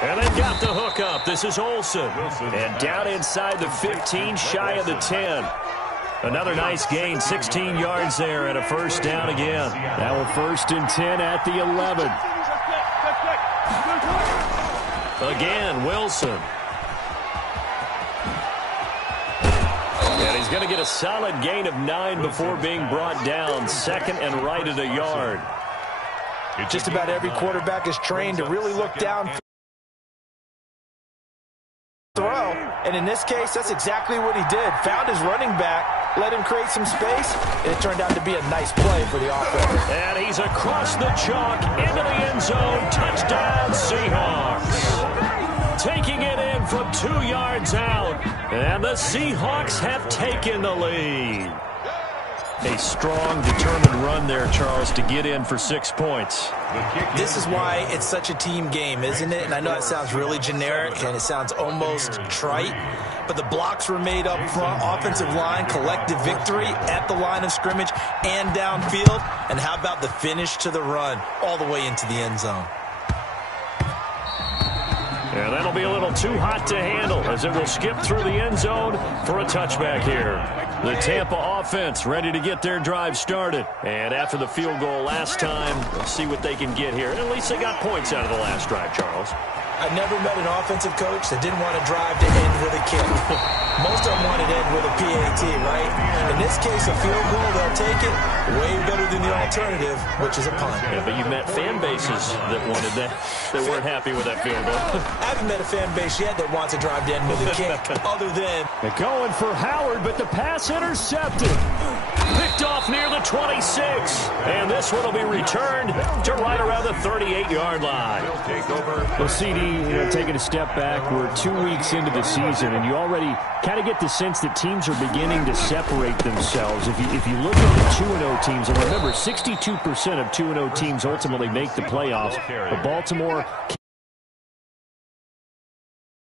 And they've got the hook up. This is Olsen. And down inside the 15, shy of the 10. Another nice gain, 16 yards there, and a first down again. Now a 1st and 10 at the 11. Again, Wilson. And he's going to get a solid gain of 9 before being brought down. 2nd and right at a yard. Just about every quarterback is trained to really look down, throw, and in this case, that's exactly what he did. Found his running back, let him create some space, and it turned out to be a nice play for the offense. And he's across the chalk into the end zone. Touchdown, Seahawks. Taking it in from 2 yards out, and the Seahawks have taken the lead. A strong, determined run there, Charles, to get in for 6 points. This is why it's such a team game, isn't it? And I know it sounds really generic and it sounds almost trite, but the blocks were made up front, offensive line, collective victory at the line of scrimmage and downfield. And how about the finish to the run all the way into the end zone? Yeah, that'll be a little too hot to handle as it will skip through the end zone for a touchback here. The Tampa offense ready to get their drive started. And after the field goal last time, we'll see what they can get here. And at least they got points out of the last drive, Charles. I never met an offensive coach that didn't want to drive to end with a kick. Most of them want to end with a PAT, right? In this case, a field goal, they'll take it. Way better than the alternative, which is a punt. Yeah, but you've met fan bases that wanted that, that weren't happy with that field goal. I haven't met a fan base yet that wants to drive to end with a kick, other than... They're going for Howard, but the pass intercepted. Picked off near the 26. And this one will be returned to right around the 38-yard line. Well, CD, taking a step back, we're 2 weeks into the season, and you already kind of get the sense that teams are beginning to separate themselves. If you look at the 2-0 teams, and remember, 62% of 2-0 teams ultimately make the playoffs. But Baltimore,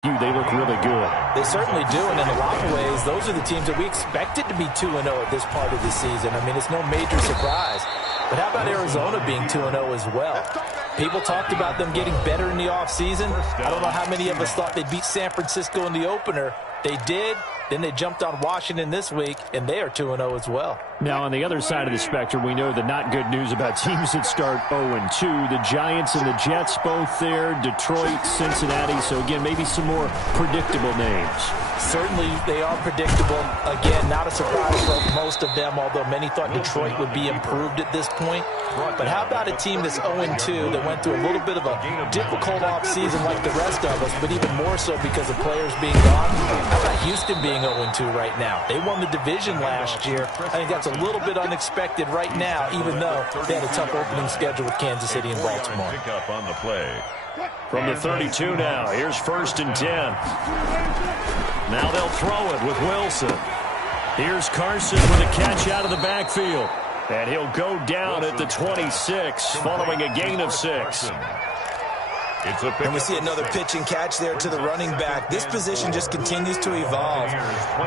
they look really good. They certainly do, and in a lot of ways, those are the teams that we expected to be 2-0 at this part of the season. I mean, it's no major surprise. But how about Arizona being 2-0 as well? People talked about them getting better in the offseason. I don't know how many of us thought they'd beat San Francisco in the opener. They did. Then they jumped on Washington this week, and they are 2-0 as well. Now, on the other side of the spectrum, we know the not good news about teams that start 0-2. The Giants and the Jets both there, Detroit, Cincinnati. So, again, maybe some more predictable names. Certainly, they are predictable. Again, not a surprise for most of them, although many thought Detroit would be improved at this point. But how about a team that's 0-2 that went through a little bit of a difficult offseason like the rest of us, but even more so because of players being gone? How about Houston being 0-2 right now? They won the division last year. I think that's a little bit unexpected right now, even though they had a tough opening schedule with Kansas City and Baltimore. Pick up on the play. From the 32 now, here's 1st and 10. Now they'll throw it with Wilson. Here's Carson with a catch out of the backfield. And he'll go down at the 26 following a gain of 6. And we see another pitch and catch there to the running back. This position just continues to evolve.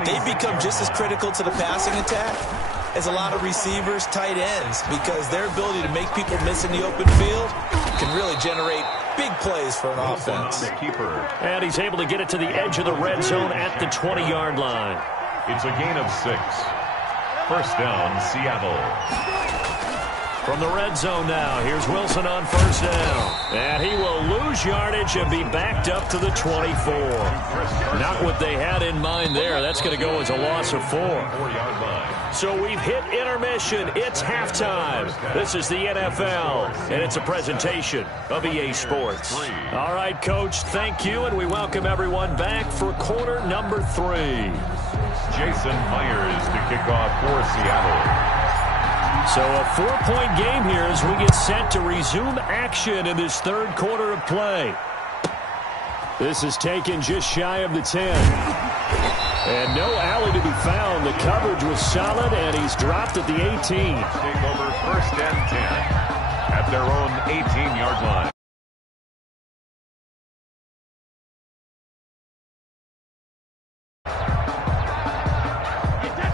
They've become just as critical to the passing attack as a lot of receivers, tight ends, because their ability to make people miss in the open field can really generate big plays for an offense. And he's able to get it to the edge of the red zone at the 20-yard line. It's a gain of 6. First down, Seattle. From the red zone now, here's Wilson on 1st down. And he will lose yardage and be backed up to the 24. Not what they had in mind there. That's going to go as a loss of 4. So we've hit intermission. It's halftime. This is the NFL, and it's a presentation of EA Sports. All right, Coach, thank you, and we welcome everyone back for quarter number 3. Jason Myers to kick off for Seattle. So a 4-point game here as we get set to resume action in this 3rd quarter of play. This is taken just shy of the 10. And no alley to be found. The coverage was solid, and he's dropped at the 18. Take over 1st and 10 at their own 18-yard line.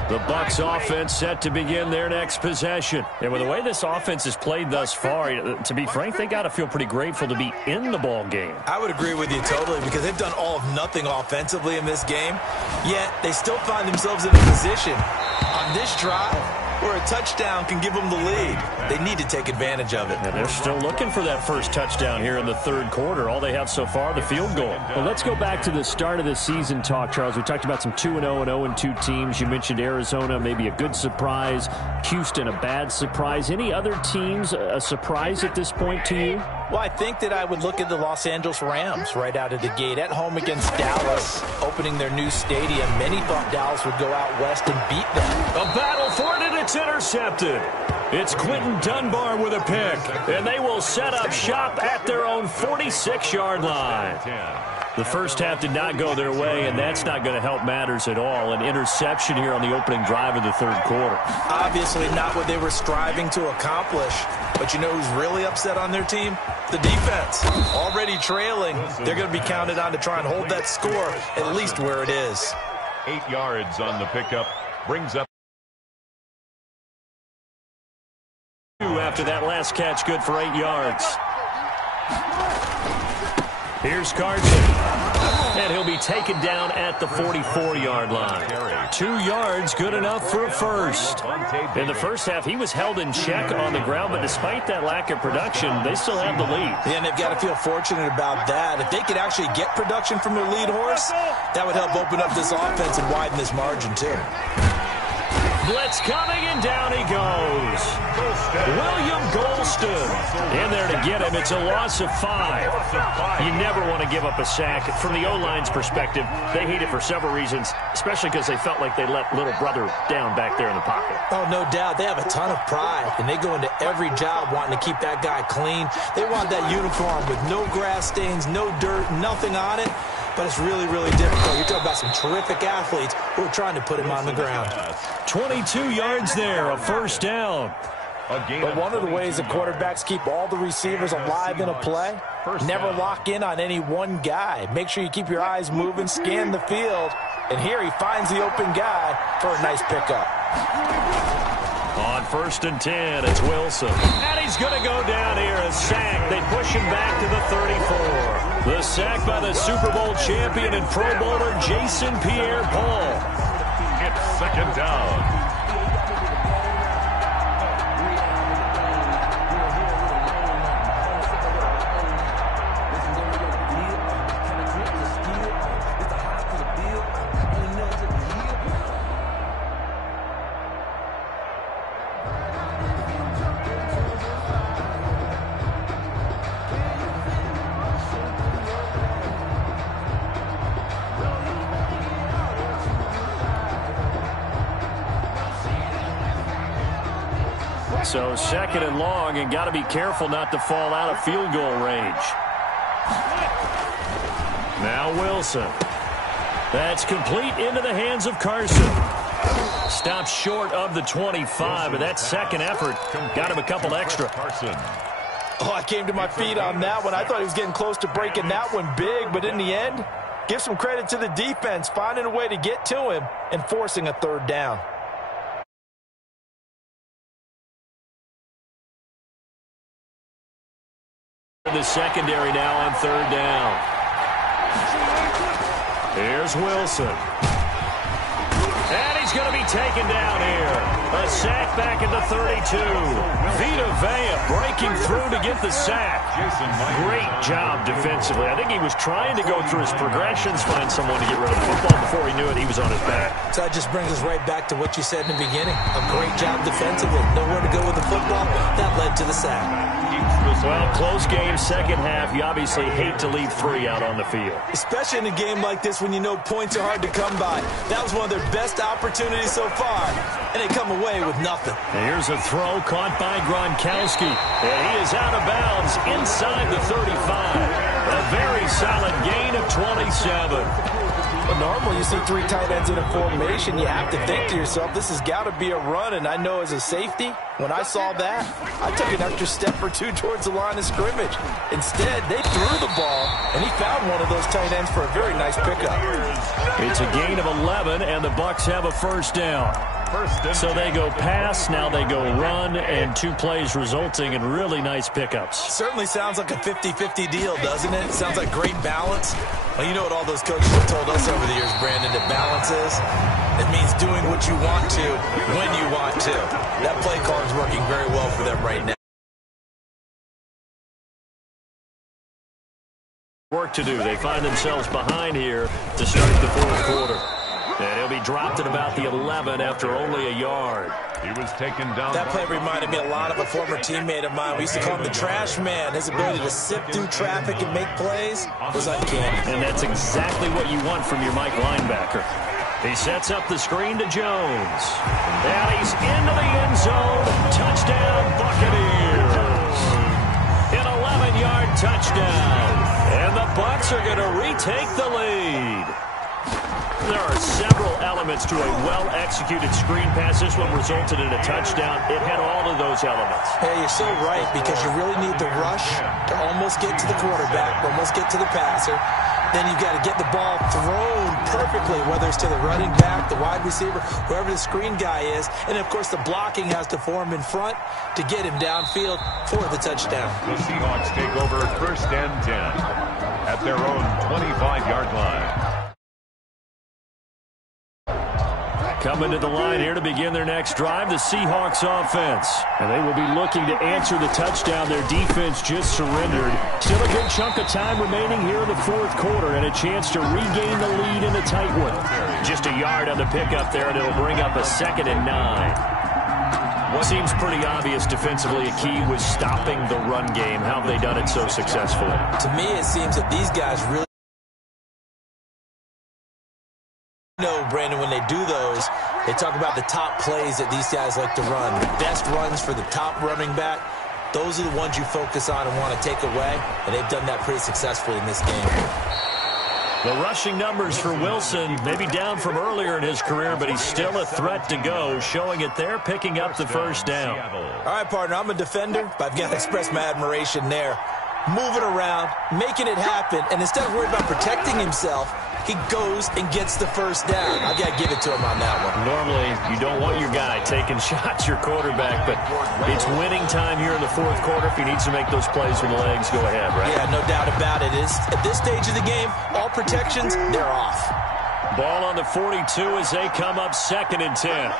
The The Bucs offense set to begin their next possession. And with the way this offense has played thus far, to be frank, they got to feel pretty grateful to be in the ball game. I would agree with you totally because they've done all of nothing offensively in this game, yet they still find themselves in a position on this drive where a touchdown can give them the lead. They need to take advantage of it. And they're still looking for that first touchdown here in the third quarter. All they have so far, the field goal. Well, let's go back to the start of the season talk, Charles. We talked about some 2-0 and 0-2 teams. You mentioned Arizona, maybe a good surprise. Houston, a bad surprise. Any other teams a surprise at this point to you? Well, I think that I would look at the Los Angeles Rams right out of the gate. At home against Dallas, opening their new stadium. Many thought Dallas would go out west and beat them. A battle for it, and it's intercepted. It's Quentin Dunbar with a pick, and they will set up shop at their own 46-yard line. The first half did not go their way, and that's not going to help matters at all. An interception here on the opening drive of the third quarter. Obviously not what they were striving to accomplish. But you know who's really upset on their team? The defense. Already trailing. They're going to be counted on to try and hold that score at least where it is. 8 yards on the pickup. Brings up. After that last catch, good for 8 yards. Here's Carson. And he'll be taken down at the 44-yard line. 2 yards, good enough for a first. In the first half, he was held in check on the ground, but despite that lack of production, they still have the lead. Yeah, and they've got to feel fortunate about that. If they could actually get production from their lead horse, that would help open up this offense and widen this margin, too. Blitz coming, and down he goes. William Golston in there to get him. It's a loss of 5. You never want to give up a sack. From the O-line's perspective, they hate it for several reasons, especially because they felt like they let little brother down back there in the pocket. Oh, no doubt. They have a ton of pride, and they go into every job wanting to keep that guy clean. They want that uniform with no grass stains, no dirt, nothing on it. But it's really, really difficult. You're talking about some terrific athletes who are trying to put him on the ground. 22 yards there, a first down. But one of the ways that quarterbacks keep all the receivers alive in a play, never lock in on any one guy. Make sure you keep your eyes moving, scan the field. And here he finds the open guy for a nice pickup. On 1st and 10, it's Wilson. And he's going to go down here, a sack. They push him back to the 34. The sack by the Super Bowl champion and Pro Bowler Jason Pierre-Paul. It's second down. So 2nd and long, and got to be careful not to fall out of field goal range. Now Wilson. That's complete into the hands of Carson. Stops short of the 25, but that second effort got him a couple extra. Oh, I came to my feet on that one. I thought he was getting close to breaking that one big, but in the end, give some credit to the defense, finding a way to get to him and forcing a third down. The secondary now on 3rd down. Here's Wilson. And he's going to be taken down here. A sack back at the 32. Vita Vea breaking through to get the sack. Great job defensively. I think he was trying to go through his progressions, find someone to get rid of the football. Before he knew it, he was on his back. So that just brings us right back to what you said in the beginning. A great job defensively. Nowhere to go with the football. That led to the sack. Well, close game, second half. You obviously hate to leave 3 out on the field. Especially in a game like this when you know points are hard to come by. That was one of their best opportunities so far, and they come away with nothing. Here's a throw caught by Gronkowski, and he is out of bounds inside the 35. A very solid gain of 27. Well, normally you see 3 tight ends in a formation. You have to think to yourself, this has got to be a run. And I know as a safety, when I saw that, I took an extra step or 2 towards the line of scrimmage. Instead, they threw the ball, and he found one of those tight ends for a very nice pickup. It's a gain of 11, and the Bucs have a first down. So they go pass, now they go run, and 2 plays resulting in really nice pickups. Certainly sounds like a 50-50 deal, doesn't it? Sounds like great balance. Well, you know what all those coaches have told us over the years, Brandon, that balance is? It means doing what you want to when you want to. That play call is working very well for them right now. Work to do. They find themselves behind here to start the fourth quarter. And he'll be dropped at about the 11 after only a yard. He was taken down. That play reminded me a lot of a former teammate of mine. We used to call him the trash man. His ability to sift through traffic and make plays was uncanny. And that's exactly what you want from your Mike linebacker. He sets up the screen to Jones. And he's into the end zone. Touchdown, Buccaneers. An 11-yard touchdown. And the Bucs are going to retake the lead. There are several elements to a well-executed screen pass. This one resulted in a touchdown. It had all of those elements. Hey, you're so right, because you really need the rush to almost get to the quarterback, almost get to the passer. Then you've got to get the ball thrown perfectly, whether it's to the running back, the wide receiver, whoever the screen guy is. And, of course, the blocking has to form in front to get him downfield for the touchdown. The Seahawks take over first and 10 at their own 25-yard line. Coming to the line here to begin their next drive, the Seahawks offense. And they will be looking to answer the touchdown their defense just surrendered. Still a good chunk of time remaining here in the fourth quarter and a chance to regain the lead in a tight one. Just a yard on the pickup there, and it'll bring up a 2nd and 9. What seems pretty obvious defensively, a key was stopping the run game. How have they done it so successfully? To me, it seems that these guys really know, Brandon, when they do those, they talk about the top plays that these guys like to run. The best runs for the top running back, those are the ones you focus on and want to take away, and they've done that pretty successfully in this game. The rushing numbers for Wilson, maybe down from earlier in his career, but he's still a threat to go, showing it there, picking up the first down. All right, partner, I'm a defender, but I've got to express my admiration there. Moving around, making it happen, and instead of worrying about protecting himself, he goes and gets the first down. I've got to give it to him on that one. Normally, you don't want your guy taking shots, your quarterback, but it's winning time here in the fourth quarter. If he needs to make those plays with the legs, go ahead, right? Yeah, no doubt about it. At this stage of the game, all protections, they're off. Ball on the 42 as they come up 2nd and 10.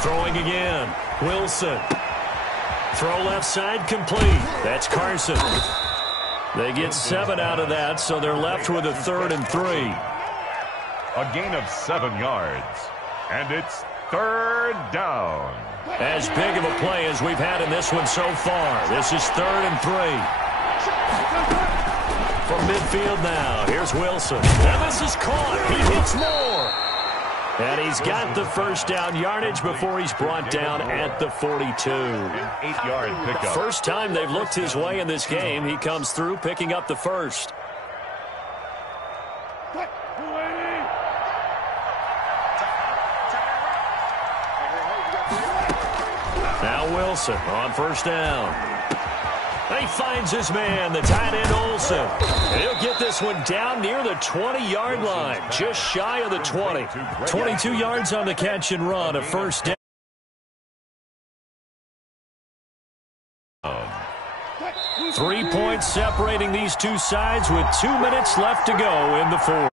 Throwing again. Wilson. Throw left side complete. That's Carson. They get 7 out of that, so they're left with a 3rd and 3. A gain of 7 yards. And it's 3rd down. As big of a play as we've had in this one so far. This is 3rd and 3. From midfield now, here's Wilson. And this is caught. He hits more. And he's got the first down yardage before he's brought down at the 42. An 8-yard pickup. First time they've looked his way in this game. He comes through picking up the first. Now Wilson on first down. He finds his man, the tight end Olsen. And he'll get this one down near the 20-yard line, just shy of the 20. 22 yards on the catch and run, a first down. 3 points separating these two sides with 2 minutes left to go in the fourth.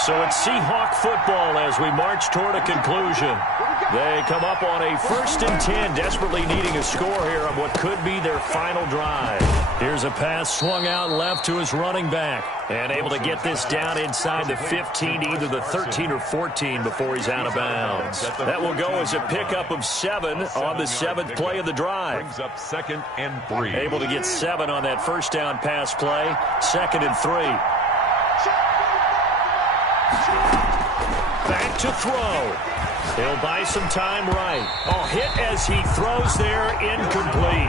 So it's Seahawk football as we march toward a conclusion. They come up on a 1st and 10, desperately needing a score here on what could be their final drive. Here's a pass swung out left to his running back. And able to get this down inside the 15, either the 13 or 14 before he's out of bounds. That will go as a pickup of 7 on the 7th play of the drive. Brings up 2nd and 3. Able to get 7 on that first down pass play. 2nd and 3. Back to throw. He'll buy some time right. Oh, hit as he throws there, incomplete.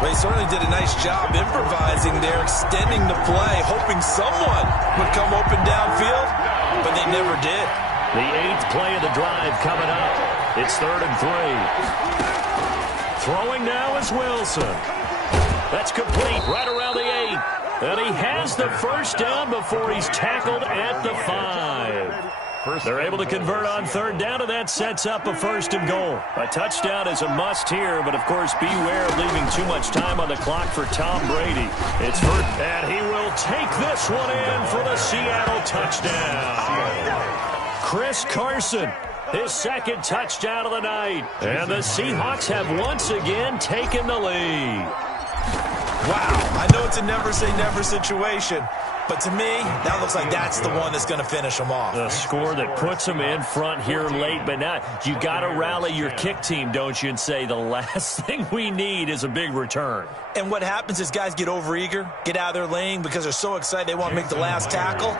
Well, he certainly did a nice job improvising there, extending the play, hoping someone would come open downfield, but they never did. The 8th play of the drive coming up. It's 3rd and 3. Throwing now is Wilson. That's complete right around the 8. And he has the first down before he's tackled at the 5. They're able to convert on 3rd down, and that sets up a 1st and goal. A touchdown is a must here, but of course beware of leaving too much time on the clock for Tom Brady. It's first, and he will take this one in for the Seattle touchdown. Chris Carson, his 2nd touchdown of the night. And the Seahawks have once again taken the lead. Wow, I know it's a never-say-never situation, but to me, that looks like that's the one that's going to finish them off. The score that puts them in front here late, but now you got to rally your kick team, don't you, and say the last thing we need is a big return. And what happens is guys get overeager, get out of their lane because they're so excited they want to make the last tackle.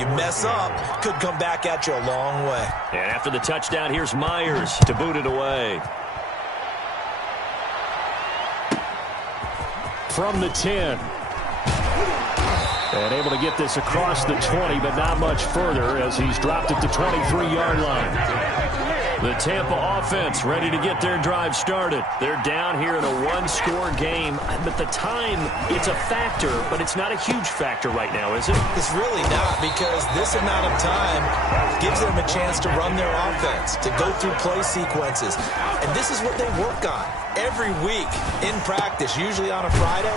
You mess up, could come back at you a long way. And after the touchdown, here's Myers to boot it away. From the 10. And able to get this across the 20, but not much further as he's dropped at the 23-yard line. The Tampa offense ready to get their drive started. They're down here in a one-score game, but the time, it's a factor, but it's not a huge factor right now, is it? It's really not, because this amount of time gives them a chance to run their offense, to go through play sequences. And this is what they work on every week in practice, usually on a Friday.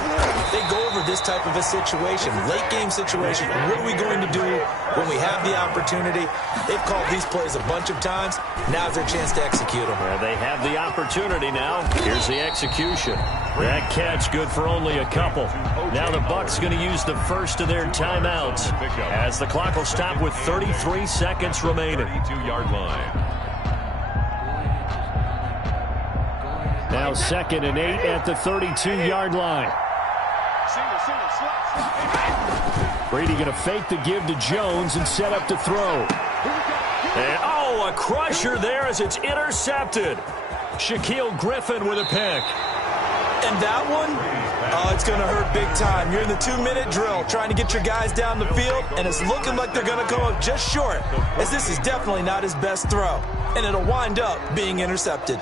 They go over this type of a situation, late-game situation. What are we going to do when we have the opportunity? They've called these plays a bunch of times. Now's their chance to execute them. Well, they have the opportunity now. Here's the execution. That catch good for only a couple. Now the Bucs going to use the first of their timeouts as the clock will stop with 33 seconds remaining. 32-yard line. Now 2nd and 8 at the 32-yard line. Brady going to fake the give to Jones and set up to throw. And, oh, a crusher there as it's intercepted. Shaquille Griffin with a pick. And that one, oh, it's going to hurt big time. You're in the 2-minute drill trying to get your guys down the field, and it's looking like they're going to go up just short, as this is definitely not his best throw. And it'll wind up being intercepted.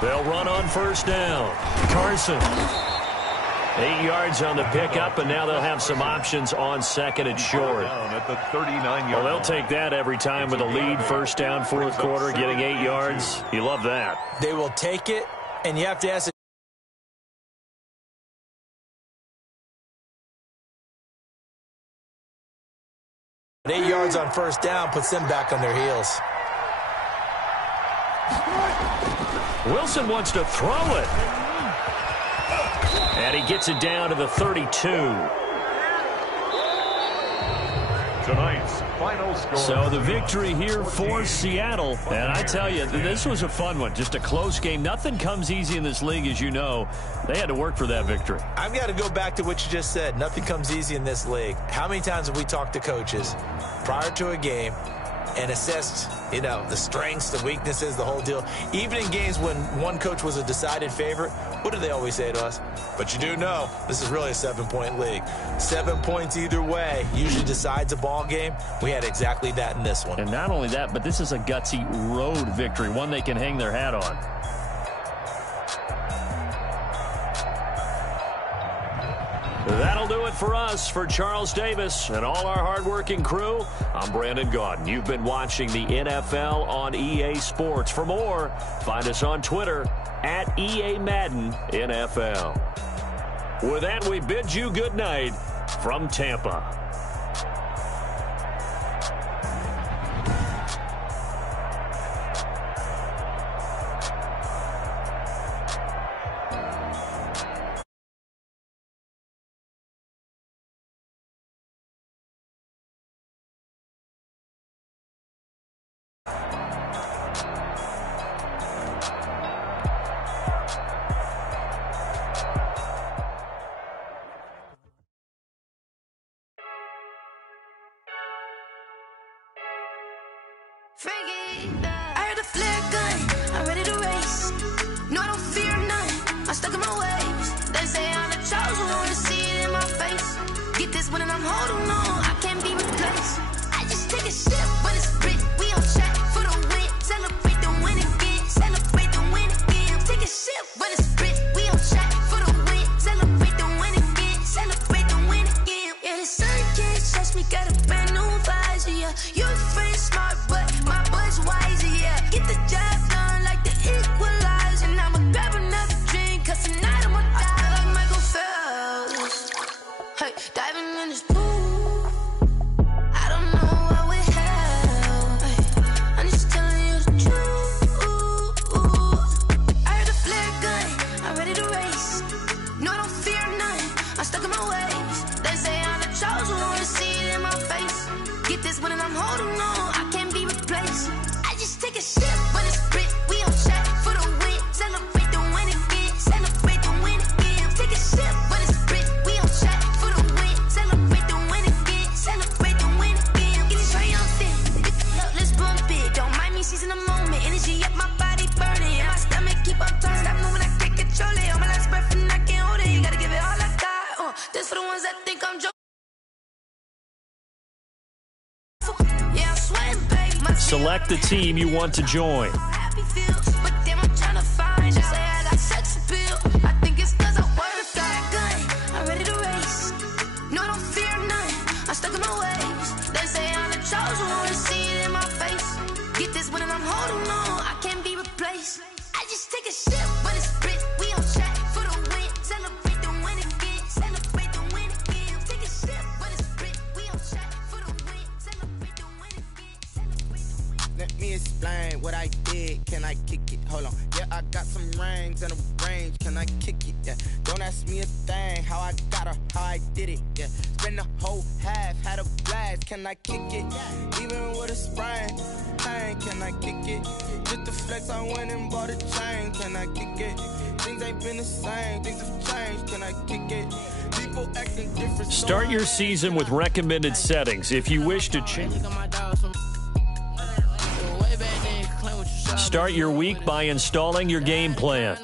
They'll run on first down. Carson. 8 yards on the pickup, and now they'll have some options on 2nd and short. At the 39-yard Well, they'll take that every time with a lead. First down, 4th quarter, getting 8 yards. You love that. They will take it, and you have to ask 8 yards on first down puts them back on their heels. Wilson wants to throw it. And he gets it down to the 32. Tonight's final score. So the victory here for Seattle. And I tell you, this was a fun one. Just a close game. Nothing comes easy in this league, as you know. They had to work for that victory. I've got to go back to what you just said. Nothing comes easy in this league. How many times have we talked to coaches prior to a game and assessed, the strengths, the weaknesses, the whole deal? Even in games when one coach was a decided favorite, what do they always say to us? But you do know, this is really a 7-point league. 7 points either way usually decides a ball game. We had exactly that in this one. And not only that, but this is a gutsy road victory, one they can hang their hat on. That'll do it for us. For Charles Davis and all our hardworking crew, I'm Brandon Gaudin. You've been watching the NFL on EA Sports. For more, find us on Twitter at EA Madden NFL. With that, we bid you good night from Tampa. I heard a flare gun, I'm ready to race. No, I don't fear none, I'm stuck in my ways. They say I'm the chosen one, to see it in my face. Get this one and I'm holding on, I can't be replaced. I just take a sip when it's split, we on track for the win. Celebrate the win again, celebrate the win again. Take a sip when it's split, we on track for the win. Celebrate the win again, celebrate the win again. Yeah, the sun can't touch me, got a brand new visor, yeah. You're friend smart, but my boy's wiser, yeah. Get the job done like the equalizer. Now I'ma grab another drink, cause tonight I'ma die like Michael Phelps. Hey, diving in this pool, I don't know what we have. Hey, I'm just telling you the truth. I heard a flare gun, I'm ready to race. No, I don't fear none, I'm stuck in my ways. They say I'm the chosen one, to see it in my face. Get this one and I'm holding on, I can't be replaced. I just take a sip when it's split, we on track for the win. Celebrate the win again, celebrate the win again. Take a sip when it's split, we on track for the win. Celebrate the win again, celebrate the win again. Get it triumphant, let's bump it. Don't mind me seizing the moment, energy up my body burning. And my stomach keep on turning, stop moving, I can't control it. On my last breath and I can't hold it, you gotta give it all I got. This for the ones that think I'm joking. Yeah, I'm sweating, babe. My Select the team you want to join. happy feels, but damn, I'm trying to find. They say I got sex appeal. I think it's cause I wear a flag gun. I'm ready to race. No, I don't fear none, I'm stuck in my ways. They say I'm the chosen one, to see it in my face. Get this one and I'm holding on, I can't be replaced. I just take a sip when it's split, we on track for the win. Celebrate the win again, celebrate the win again. Take a sip when it's split, we on track for the win. Celebrate the win again, celebrate the win. Let me explain what I did. Can I kick it? Hold on. Yeah, I got some rings and a range. Can I kick it? Yeah. Don't ask me a thing. How I got her, how I did it. Yeah. Spend the whole half, had a blast. Can I kick it? Even with a sprain. Pain, can I kick it? Just the flex, I went and bought a chain. Can I kick it? Things ain't been the same. Things have changed. Can I kick it? People acting different. so Start I your ask, season can with I- recommended settings. If you wish to change, start your week by installing your game plan.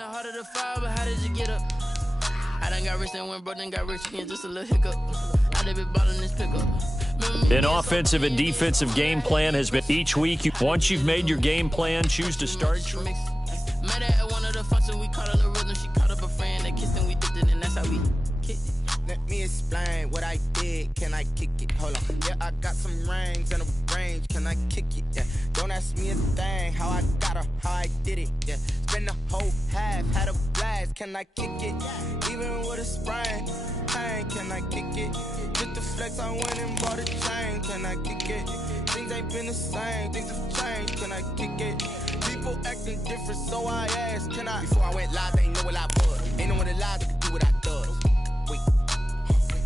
An offensive and defensive game plan has been each week. Once you've made your game plan, choose to start. Met her at one of the functions, we caught a little rhythm. She caught up a friend that kissed and we dipped it, and that's how we kicked it. Let me explain what I did. Can I kick it? Hold on. Yeah, I got some rings and a range. Can I kick it? Yeah. Don't ask me a thing. How I got her, how I did it. Yeah. Spend the whole half, had a blast. Can I kick it? Even with a sprain. Pain, can I kick it? Just the flex, I went and bought a chain. Can I kick it? Things ain't been the same. Things have changed. Can I kick it? People acting different, so I asked, can I? Before I went live, they ain't know what I was. Ain't no one alive that could do what I does. Wait.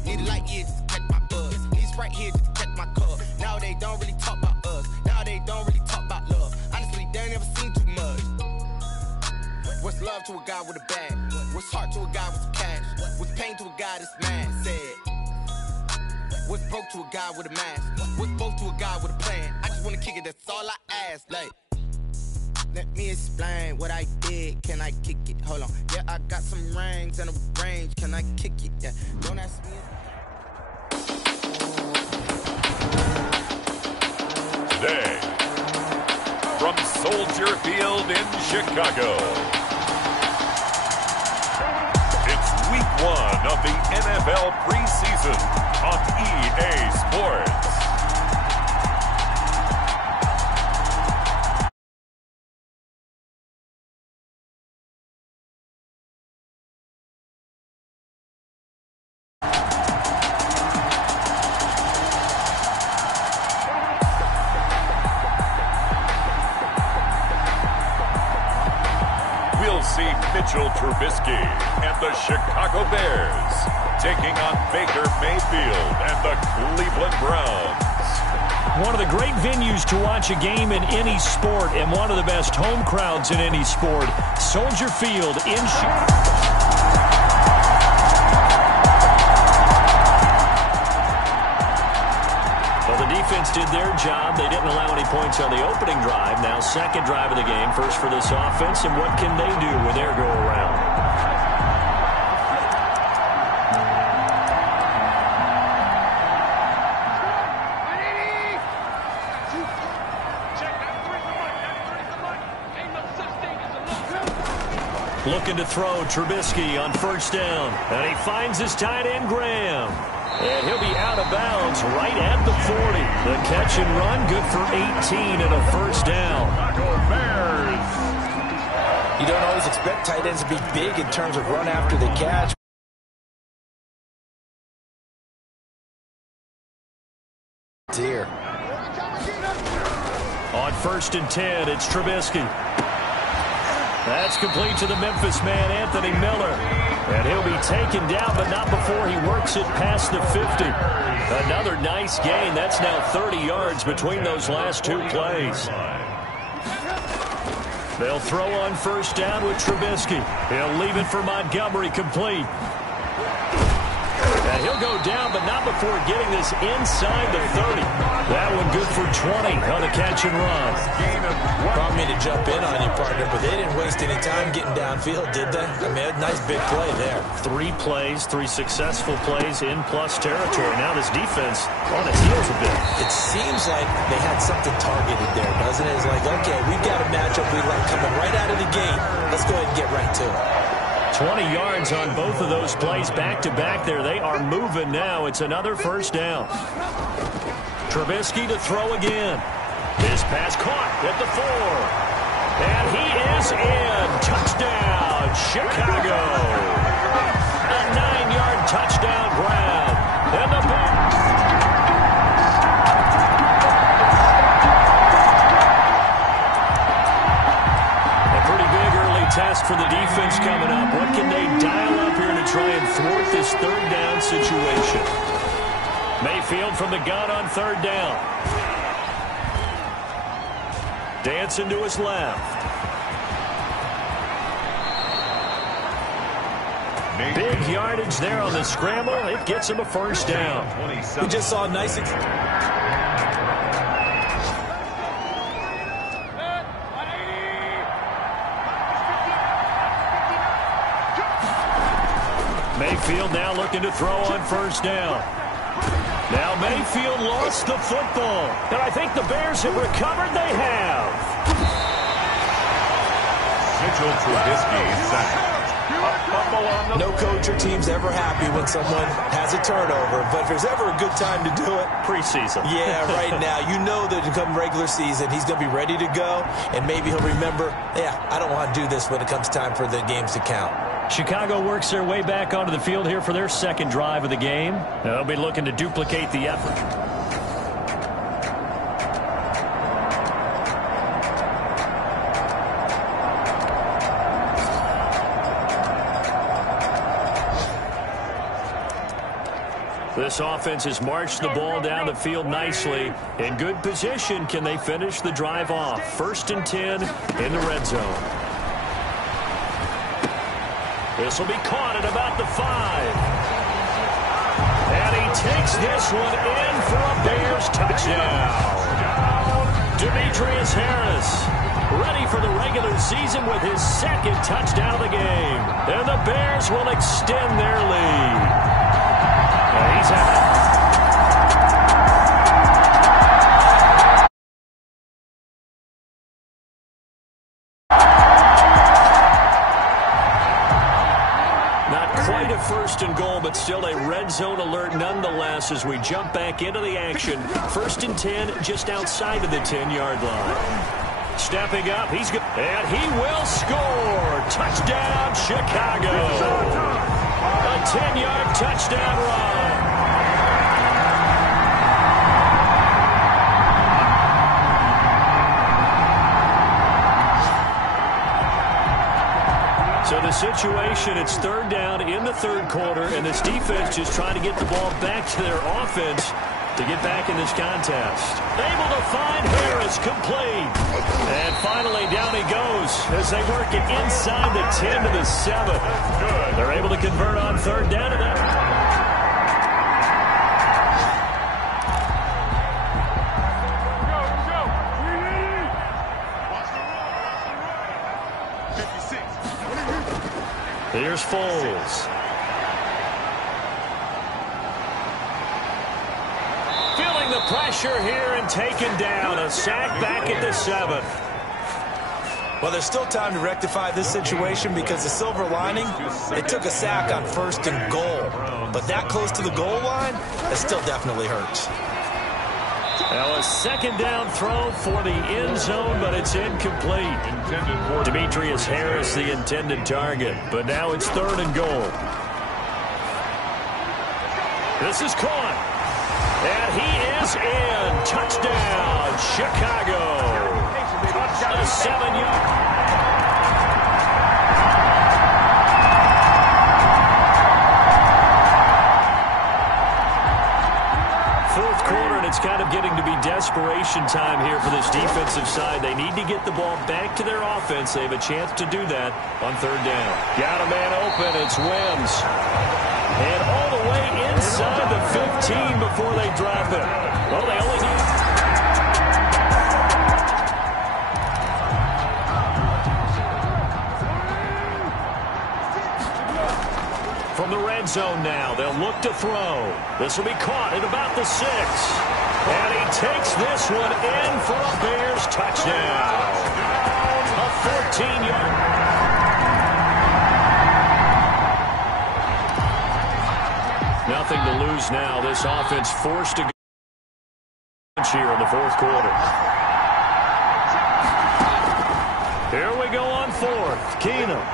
Need a light here just to catch my buzz. Need Sprite here just to catch my cup. Now they don't really talk about us. Now they don't really talk about love. Honestly, they ain't never seen too much. What's love to a guy with a bag? What's heart to a guy with some cash? What's pain to a guy that's mad? Said. What's broke to a guy with a mask? What's both to a guy with a plan? I just wanna kick it, that's all I ask. Like, let me explain what I did. Can I kick it? Hold on. Yeah, I got some rings and a range. Can I kick it? Yeah. Don't ask me. Today, from Soldier Field in Chicago, it's week 1 of the NFL preseason on EA Sports. We'll see Mitchell Trubisky and the Chicago Bears taking on Baker Mayfield and the Cleveland Browns. One of the great venues to watch a game in any sport and one of the best home crowds in any sport, Soldier Field in Chicago. Well, the defense did their job. They didn't allow any points on the opening drive. Now second drive of the game. First for this offense, and what can they do with their go-around? Looking to throw, Trubisky on first down. And he finds his tight end, Graham. And he'll be out of bounds right at the 40. The catch and run, good for 18 and a first down. You don't always expect tight ends to be big in terms of run after the catch. Dear. On first and 10, it's Trubisky. That's complete to the Memphis man, Anthony Miller. And he'll be taken down, but not before he works it past the 50. Another nice gain. That's now 30 yards between those last two plays. They'll throw on first down with Trubisky. He'll leave it for Montgomery, complete. And he'll go down, but not before getting this inside the 30. That one good for 20 on the catch and run. Brought me to jump in on you, partner, but they didn't waste any time getting downfield, did they? I mean, a nice big play there. 3 plays, 3 successful plays in plus territory. Now this defense on its heels a bit. It seems like they had something targeted there, doesn't it? It's like, okay, we've got a matchup we like coming right out of the gate. Let's go ahead and get right to it. 20 yards on both of those plays back-to-back there. They are moving now. It's another first down. Trubisky to throw again. His pass caught at the 4. And he is in. Touchdown, Chicago. A 9-yard touchdown grab. And the test for the defense coming up. What can they dial up here to try and thwart this third down situation? Mayfield from the gun on third down. Dancing to his left. Big yardage there on the scramble. It gets him a first down. We just saw a nice... Mayfield now looking to throw on first down. Now Mayfield lost the football. And I think the Bears have recovered. They have. Mitchell Trubisky sacked. No coach or team's ever happy when someone has a turnover, but if there's ever a good time to do it, preseason. Yeah, right now. You know that come regular season, he's going to be ready to go, and maybe he'll remember, yeah, I don't want to do this when it comes time for the games to count. Chicago works their way back onto the field here for their second drive of the game. They'll be looking to duplicate the effort. This offense has marched the ball down the field nicely. In good position, can they finish the drive off? First and 10 in the red zone. This will be caught at about the 5. And he takes this one in for a Bears touchdown. Demetrius Harris ready for the regular season with his second touchdown of the game. And the Bears will extend their lead. And he's out. First and goal, but still a red zone alert nonetheless as we jump back into the action. First and 10, just outside of the 10-yard line. Stepping up, he's good, and he will score. Touchdown, Chicago. A 10-yard touchdown run. So the situation, it's third down in the third quarter, and this defense just trying to get the ball back to their offense to get back in this contest. Able to find Harris, complete. And finally down he goes as they work it inside the 10 to the 7. They're able to convert on third down to that. Here's Foles. Feeling the pressure here and taken down. A sack back at the 7. Well, there's still time to rectify this situation because the silver lining, they took a sack on 1st and goal. But that close to the goal line, that still definitely hurts. Now a 2nd down throw for the end zone, but it's incomplete. Demetrius Harris, the intended target. But now it's 3rd and goal. This is caught. And he is in. Touchdown, Chicago. A 7-yard. Fourth quarter, and it's kind of getting to be desperation time here for this defensive side. They need to get the ball back to their offense. They have a chance to do that on 3rd down. Got a man open. It's Wims. And all the way inside the 15 before they drop it. Well, they only need... From the red zone now, they'll look to throw. This will be caught at about the 6. And he takes this one in for a Bears touchdown. A 14-yard. Nothing to lose now. This offense forced to go here in the 4th quarter. Here we go on 4th. Keenum.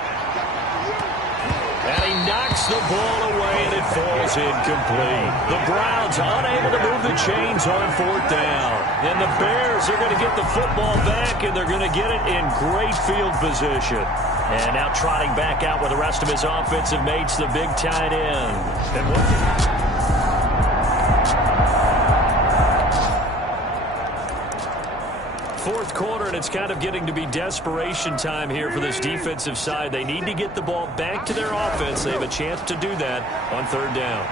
And he knocks the ball away, and it falls incomplete. The Browns unable to move the chains on 4th down. And the Bears are going to get the football back, and they're going to get it in great field position. And now trotting back out with the rest of his offensive mates, the big tight end. And what... Fourth quarter, and it's kind of getting to be desperation time here for this defensive side. They need to get the ball back to their offense. They have a chance to do that on 3rd down.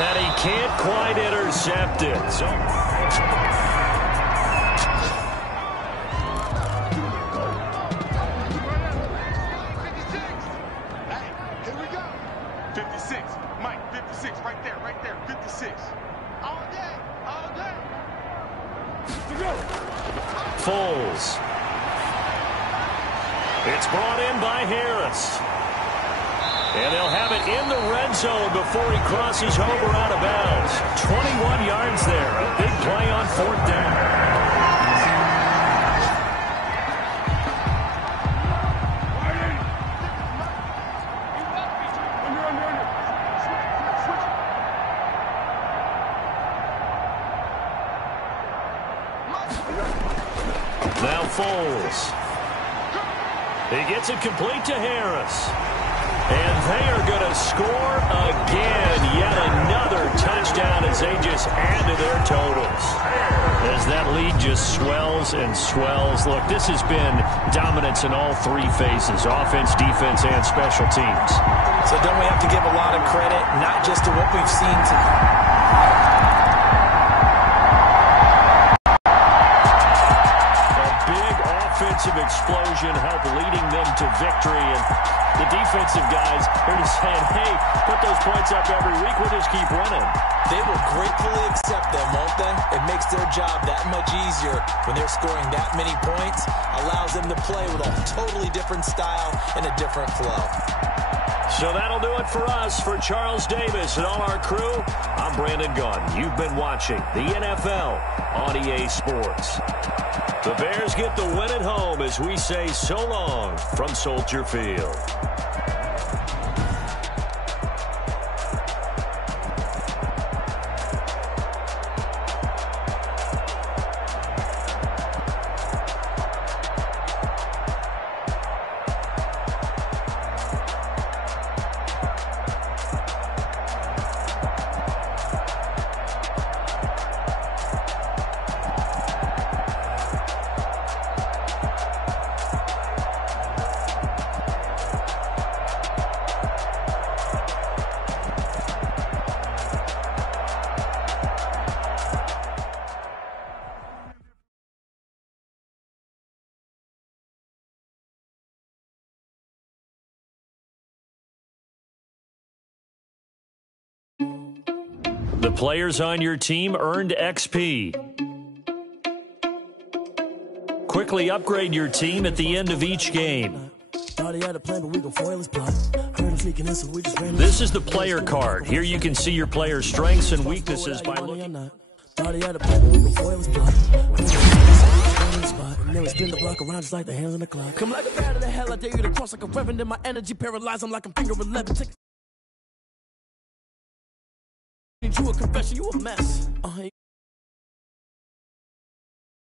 And he can't quite intercept it. So... Here we go. 56. Mike, 56. Right there. 56. All day. Foles. It's brought in by Harris. And they'll have it in the red zone before he crosses over out of bounds. 21 yards there. A big play on 4th down. Now Foles. He gets it complete to Harris. And they are going to score again. Yet another touchdown as they just add to their totals. As that lead just swells and swells. Look, this has been dominance in all 3 phases. Offense, defense, and special teams. So don't we have to give a lot of credit, not just to what we've seen tonight. Offensive explosion help leading them to victory, and the defensive guys are just saying, hey, put those points up every week, we'll just keep winning. They will gratefully accept them, won't they? It makes their job that much easier when they're scoring that many points, allows them to play with a totally different style and a different flow. So that'll do it for us. For Charles Davis and all our crew, I'm Brandon Gunn. You've been watching the NFL on EA Sports. The Bears get the win at home as we say so long from Soldier Field. The players on your team earned XP. Quickly upgrade your team at the end of each game. This is the player card. Here you can see your player's strengths and weaknesses by looking. Spin the block around just like the hands on the clock. Come like a bat of the hell, I dare you to cross like a reverend. In my energy paralyzed, I'm like I'm finger 11. Need you a confession, you a mess.